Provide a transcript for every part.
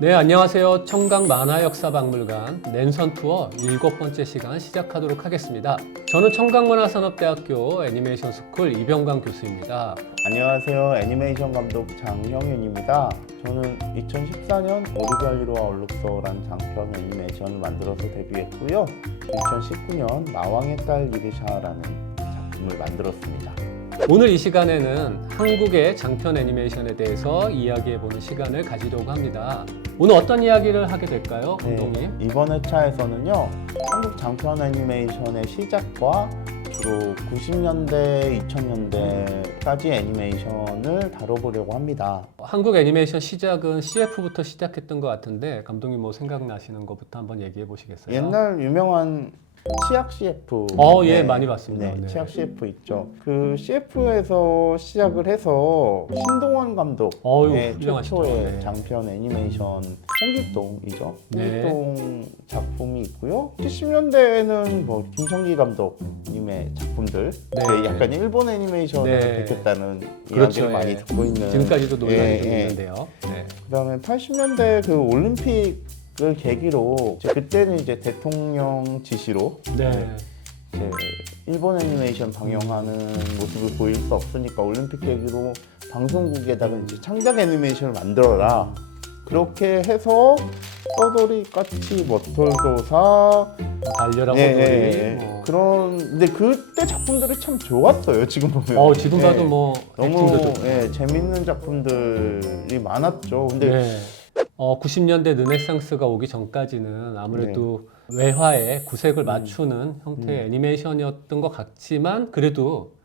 네, 안녕하세요. 청강 만화역사박물관 랜선 투어 7번째 시간 시작하도록 하겠습니다. 저는 청강만화산업대학교 애니메이션 스쿨 이병광 교수입니다. 안녕하세요. 애니메이션 감독 장형윤입니다. 저는 2014년 오리발리로와 얼룩소란 장편 애니메이션을 만들어서 데뷔했고요. 2019년 마왕의 딸 이리샤라는 작품을 만들었습니다. 오늘 이 시간에는 한국의 장편 애니메이션에 대해서 이야기해보는 시간을 가지려고 합니다. 오늘 어떤 이야기를 하게 될까요, 감독님? 이번 회차에서는요, 한국 장편 애니메이션의 시작과 주로 90년대, 2000년대까지 애니메이션을 다뤄보려고 합니다. 한국 애니메이션 시작은 CF부터 시작했던 것 같은데 감독님 뭐 생각나시는 것부터 한번 얘기해 보시겠어요? 옛날 유명한 치약 CF. 예, 많이 봤습니다. 네, 네. 치약 CF 있죠. 그 CF에서 시작을 해서 신동원 감독의 훌륭하시죠. 최초의 네. 장편 애니메이션 홍길동이죠. 네. 홍길동 작품이 있고요. 70년대에는 뭐 김성기 감독님의 작품들, 네. 약간 일본 애니메이션을 네. 베꼈다는 그렇죠. 이야기를 많이 듣고 있는. 지금까지도 논란이 좀 예. 있는데요. 네. 그다음에 80년대 그 올림픽을 계기로 그때는 이제 대통령 지시로 네. 이제 일본 애니메이션 방영하는 모습을 보일 수 없으니까 올림픽 계기로 방송국에다가 이제 창작 애니메이션을 만들어라. 그렇게 해서 떠돌이 까치 머털도사 달려라 예, 호돌이. 뭐. 근데 그때 작품들이 참 좋았어요. 지금 보면. 지금 봐도 뭐 너무 액팅도 좋고. 재밌는 작품들이 많았죠. 근데 네. 90년대 르네상스가 오기 전까지는 아무래도 외화에 구색을 맞추는 형태의 애니메이션이었던 것 같지만 그래도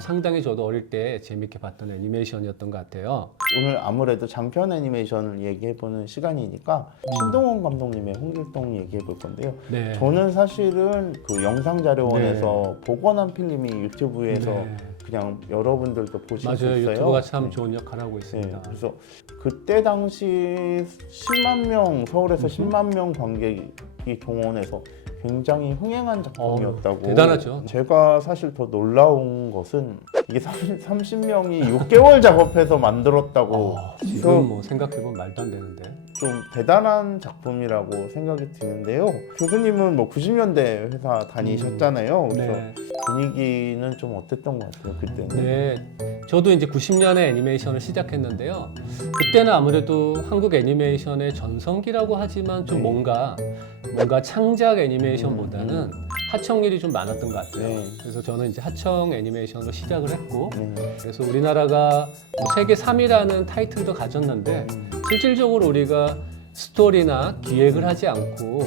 상당히 저도 어릴 때 재밌게 봤던 애니메이션이었던 것 같아요. 오늘 아무래도 장편 애니메이션을 얘기해보는 시간이니까 신동원 감독님의 홍길동 얘기해볼 건데요. 네. 저는 사실은 그 영상자료원에서 복원한 필름이 유튜브에서 네. 그냥 여러분들도 보실 수 맞아요. 있어요. 유튜브가 참 네. 좋은 역할을 하고 있습니다. 그래서 그때 당시 10만 명, 서울에서 10만 명 관객이 동원해서 굉장히 흥행한 작품이었다고. 대단하죠. 제가 사실 더 놀라운 것은 이게 30명이 6개월 작업해서 만들었다고. 지금 뭐 생각해보면 말도 안 되는데. 좀 대단한 작품이라고 생각이 드는데요. 교수님은 뭐 90년대 회사 다니셨잖아요. 그래서 네. 분위기는 좀 어땠던 것 같아요, 그때는? 네, 저도 이제 90년에 애니메이션을 시작했는데요. 그때는 아무래도 한국 애니메이션의 전성기라고 하지만 좀 네. 뭔가 창작 애니메이션보다는 하청일이 좀 많았던 것 같아요. 네. 그래서 저는 이제 하청 애니메이션으로 시작을 했고, 네. 그래서 우리나라가 뭐 세계 3위라는 타이틀도 가졌는데 실질적으로 우리가 스토리나 기획을 하지 않고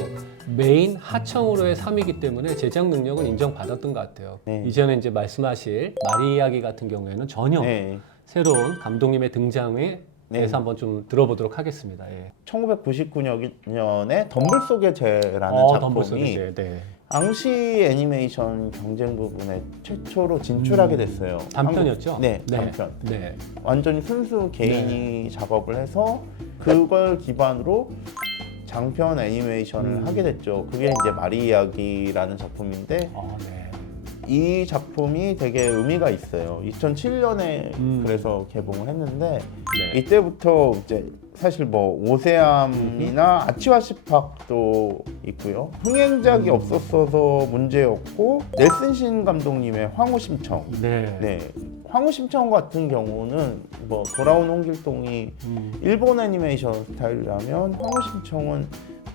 메인 하청으로의 3위이기 때문에 제작 능력은 인정받았던 것 같아요. 네. 이전에 이제 말씀하실 마리 이야기 같은 경우에는 전혀 네. 새로운 감독님의 등장에 대해서 한번 좀 들어보도록 하겠습니다. 예. 1999년에 덤불 속의 죄라는 덤불 작품이 속의 죄, 네. 당시 애니메이션 경쟁 부분에 최초로 진출하게 됐어요. 단편이었죠? 네, 단편. 네. 완전히 순수 개인이 작업을 해서 그걸 기반으로 장편 애니메이션을 하게 됐죠. 그게 이제 마리 이야기라는 작품인데 네. 이 작품이 되게 의미가 있어요. 2007년에 그래서 개봉을 했는데 네. 이때부터 이제 사실 뭐 오세암이나 아치와 시팍도 있고요. 흥행작이 없었어서 문제였고 넬슨 감독님의 황후심청. 네. 네. 황후심청 같은 경우는 뭐 돌아온 홍길동이 일본 애니메이션 스타일이라면 황후심청은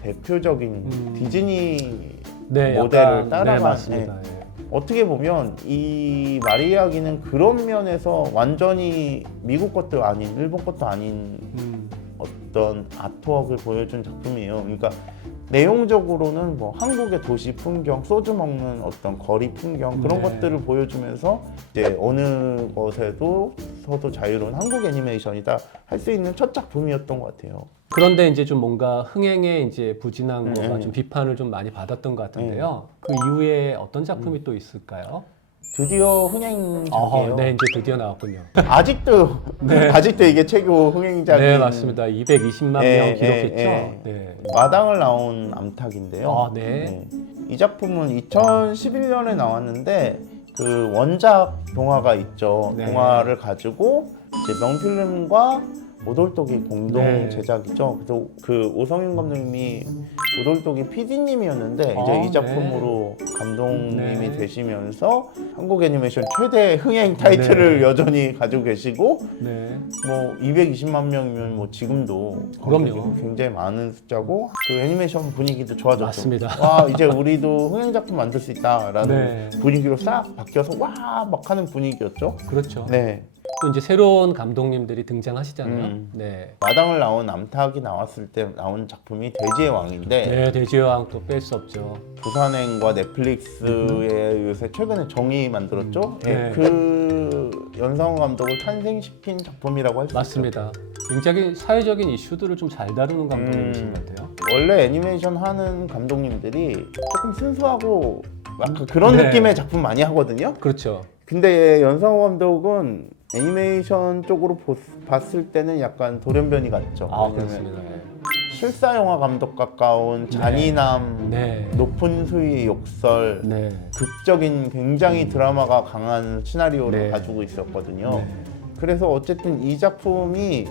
대표적인 디즈니 네, 모델을 약간, 따라간. 네, 맞습니다. 예. 어떻게 보면 이 마리 이야기는 그런 면에서 완전히 미국 것도 아닌 일본 것도 아닌 어떤 아트웍을 보여준 작품이에요. 그러니까 내용적으로는 뭐 한국의 도시 풍경, 소주 먹는 어떤 거리 풍경 그런 네. 것들을 보여주면서 이제 어느 것에도 서도 자유로운 한국 애니메이션이다 할 수 있는 첫 작품이었던 것 같아요. 그런데 이제 좀 뭔가 흥행에 이제 부진한 거가 네. 좀 비판을 좀 많이 받았던 것 같은데요. 그 이후에 어떤 작품이 또 있을까요? 드디어 흥행작이에요. 네, 이제 드디어 나왔군요. 아직도 네. 아직도 이게 최고 흥행작인 네, 맞습니다. 220만 예, 명 예, 기록했죠. 예. 네. 마당을 나온 암탉인데요. 네. 이 작품은 2011년에 나왔는데 그 원작 동화가 있죠. 네. 동화를 가지고 이제 명필름과 오돌독이 공동 네. 제작이죠. 그래서 그 오성윤 감독님이 오돌독이 PD님이었는데 이제 이 작품으로 감독님이 네. 되시면서 한국 애니메이션 최대 흥행 타이틀을 네. 여전히 가지고 계시고 네. 뭐 220만 명이면 뭐 지금도 그럼요. 굉장히 많은 숫자고 그 애니메이션 분위기도 좋아졌죠. 맞습니다. 와 이제 우리도 흥행 작품 만들 수 있다라는 네. 분위기로 싹 바뀌어서 와 막 하는 분위기였죠. 그렇죠. 네. 또 이제 새로운 감독님들이 등장하시잖아요. 네. 마당을 나온 암탉이 나왔을 때 나온 작품이 돼지의 왕인데 네, 돼지의 왕 또 뺄 수 없죠. 부산행과 넷플릭스에 요새 최근에 정의 만들었죠. 네. 그 연상호 감독을 탄생시킨 작품이라고 할 수 있죠. 맞습니다. 굉장히 사회적인 이슈들을 좀 잘 다루는 감독님이신 것 같아요. 원래 애니메이션 하는 감독님들이 조금 순수하고 약간 그런 네. 느낌의 작품 많이 하거든요. 그렇죠. 근데 연상호 감독은 애니메이션 쪽으로 봤을 때는 약간 돌연변이 같죠. 왜냐면 그렇습니다. 실사 영화 감독 가까운 잔인함, 네. 높은 수위의 욕설, 네. 극적인 굉장히 드라마가 강한 시나리오를 네. 가지고 있었거든요. 네. 그래서 어쨌든 이 작품이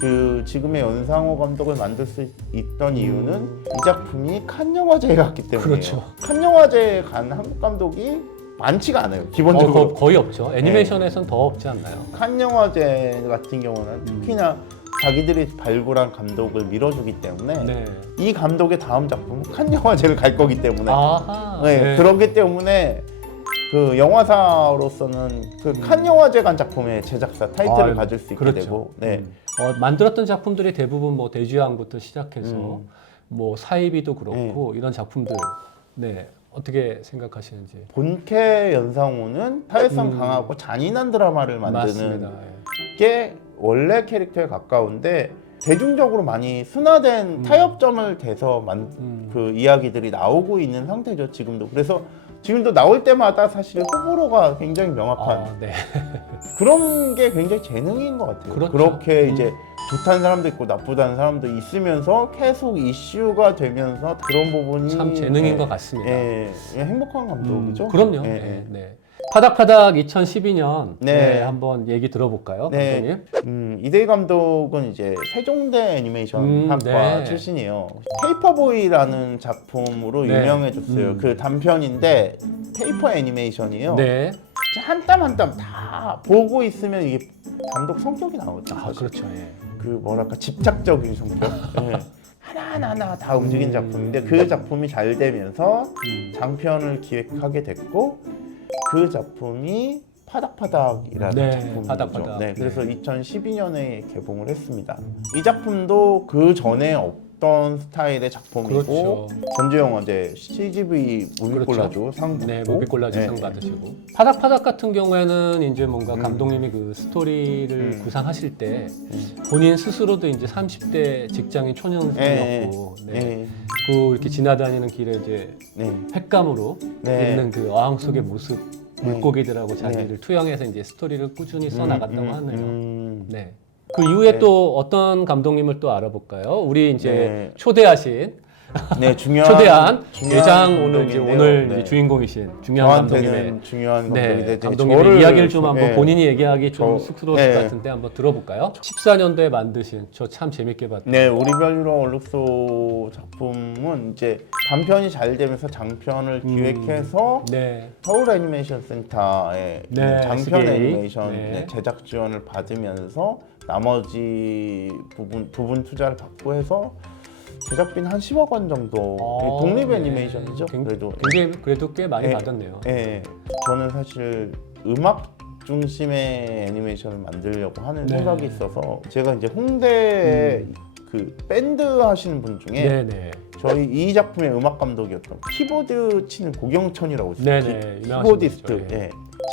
그 지금의 연상호 감독을 만들 수 있던 이유는 이 작품이 칸 영화제에 갔기 때문이에요. 그렇죠. 칸 영화제에 간 한국 감독이 많지가 않아요. 기본적으로 거의 없죠. 애니메이션에선 더 없지 않나요? 칸 영화제 같은 경우는 특히나 자기들이 발굴한 감독을 밀어주기 때문에 네. 이 감독의 다음 작품은 칸 영화제를 갈 거기 때문에 아하. 네, 그렇기 때문에 그 영화사로서는 그 칸 영화제 간 작품의 제작사 타이틀을 가질 수 있게 그렇죠. 되고 네. 만들었던 작품들이 대부분 뭐 대지왕부터 시작해서 뭐 사이비도 그렇고 이런 작품들 네 어떻게 생각하시는지. 본캐 연상호는 사회성 강하고 잔인한 드라마를 만드는 맞습니다. 게 원래 캐릭터에 가까운데 대중적으로 많이 순화된 타협점을 대서 그 이야기들이 나오고 있는 상태죠. 지금도. 그래서 지금도 나올 때마다 사실 호불호가 굉장히 명확한 네. 그런 게 굉장히 재능인 것 같아요. 그렇죠. 그렇게 이제 좋다는 사람도 있고 나쁘다는 사람도 있으면서 계속 이슈가 되면서 그런 부분이 참 재능인 것 같습니다. 행복한 감독이죠. 그럼요. 네. 네. 파닥파닥 2012년 네. 한번 얘기 들어볼까요, 네. 감독님? 이대희 감독은 이제 세종대 애니메이션 학과 네. 출신이에요. 페이퍼보이라는 작품으로 네. 유명해졌어요. 그 단편인데 페이퍼 애니메이션이에요. 네. 한 땀 한 땀 다 보고 있으면 이게 감독 성격이 나오죠. 사실. 그렇죠. 예. 그 뭐랄까 집착적인 성격. 예. 하나하나 다 움직인 작품인데 그 작품이 잘 되면서 장편을 기획하게 됐고 그 작품이 파닥파닥이라는 네, 작품이죠. 파닥파닥. 네, 그래서 2012년에 개봉을 했습니다. 이 작품도 그 전에 없던 스타일의 작품이고 그렇죠. 전주영화제 CGV 무비콜라주 상 받고 네, 무비콜라주 네. 상 받으시고. 파닥파닥 같은 경우에는 이제 뭔가 감독님이 그 스토리를 구상하실 때 본인 스스로도 이제 30대 직장인 초년생이었고, 네. 그 이렇게 지나다니는 길에 이제 횟감으로 있는 그 어항 속의 모습, 물고기들하고 자기를 투영해서 이제 스토리를 꾸준히 써 나갔다고 하네요. 네. 그 이후에 또 어떤 감독님을 또 알아볼까요? 우리 이제 초대하신 초대한 예장 오늘 이제 이제 주인공이신 중요한 감독님의 저한테는 중요한 감독인데 감독님의 이야기를 좀 한번 본인이 얘기하기 좀 쑥스러울 것 같은데 한번 들어볼까요? 14년도에 만드신 저 참 재밌게 봤던 네, 우리 별유로 얼룩소 작품은 이제 단편이 잘 되면서 장편을 기획해서 서울 애니메이션 센터에 장편 SBA. 애니메이션 제작 지원을 받으면서 나머지 부분 투자를 받고 해서 제작비는 한 10억 원 정도 독립 애니메이션이죠. 그래도 꽤 많이 받았네요. 네, 저는 사실 음악 중심의 애니메이션을 만들려고 하는 생각이 있어서 제가 이제 홍대 그 밴드 하시는 분 중에 저희 이 작품의 음악 감독이었던 키보드 치는 고경천이라고 있어요. 키보디스트.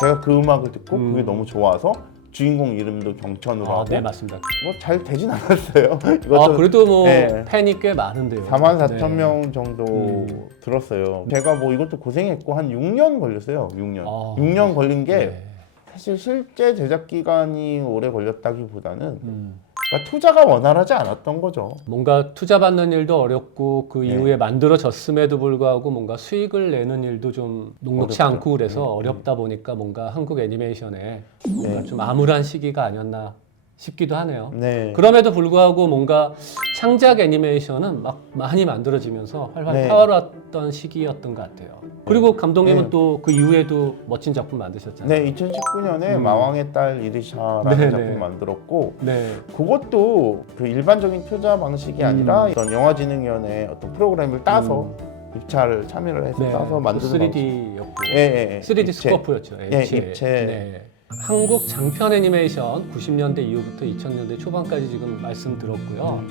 제가 그 음악을 듣고 그게 너무 좋아서 주인공 이름도 경천으로 하고 네, 맞습니다. 뭐 잘 되진 않았어요. 이것도 그래도 뭐 네. 팬이 꽤 많은데요. 44,000 명 정도 음. 들었어요. 제가 뭐 이것도 고생했고 한 6년 걸렸어요. 6년. 아. 6년 걸린 게 네. 사실 실제 제작 기간이 오래 걸렸다기보다는 그러니까 투자가 원활하지 않았던 거죠. 뭔가 투자 받는 일도 어렵고 그 네. 이후에 만들어졌음에도 불구하고 뭔가 수익을 내는 일도 좀 녹록치 어렵죠. 않고 그래서 어렵다 보니까 뭔가 한국 애니메이션에 뭔가 좀 암울한 시기가 아니었나 싶기도 하네요. 네. 그럼에도 불구하고 뭔가 창작 애니메이션은 막 많이 만들어지면서 활활 네. 타오르었던 시기였던 것 같아요. 그리고 감독님은 네. 또 그 이후에도 멋진 작품 만드셨잖아요. 네, 2019년에 마왕의 딸 이리샤라는 네, 작품 네. 만들었고 네. 그것도 그 일반적인 투자 방식이 아니라 어떤 영화진흥위원회 어떤 프로그램을 따서 입찰을 참여를 해서 네. 따서 만드는 3D였고 예, 예, 3D 입체. 스코프였죠. 예, 입체. 입체. 네. 한국 장편 애니메이션 90년대 이후부터 2000년대 초반까지 지금 말씀 들었고요.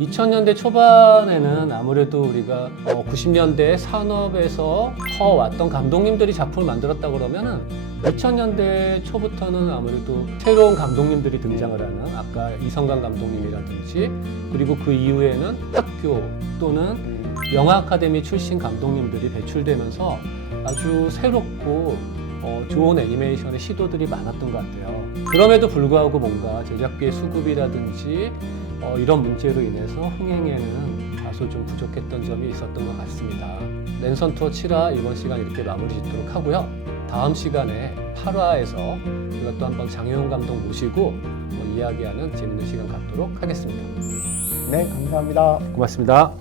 2000년대 초반에는 아무래도 우리가 90년대 산업에서 커왔던 감독님들이 작품을 만들었다 그러면은 2000년대 초부터는 아무래도 새로운 감독님들이 등장을 하는 아까 이성강 감독님이라든지 그리고 그 이후에는 학교 또는 영화 아카데미 출신 감독님들이 배출되면서 아주 새롭고 좋은 애니메이션의 시도들이 많았던 것 같아요. 그럼에도 불구하고 뭔가 제작비의 수급이라든지 이런 문제로 인해서 흥행에는 다소 좀 부족했던 점이 있었던 것 같습니다. 랜선 투어 7화 이번 시간 이렇게 마무리 짓도록 하고요. 다음 시간에 8화에서 우리가 또 한번 장효영 감독 모시고 이야기하는 재밌는 시간 갖도록 하겠습니다. 네, 감사합니다. 고맙습니다.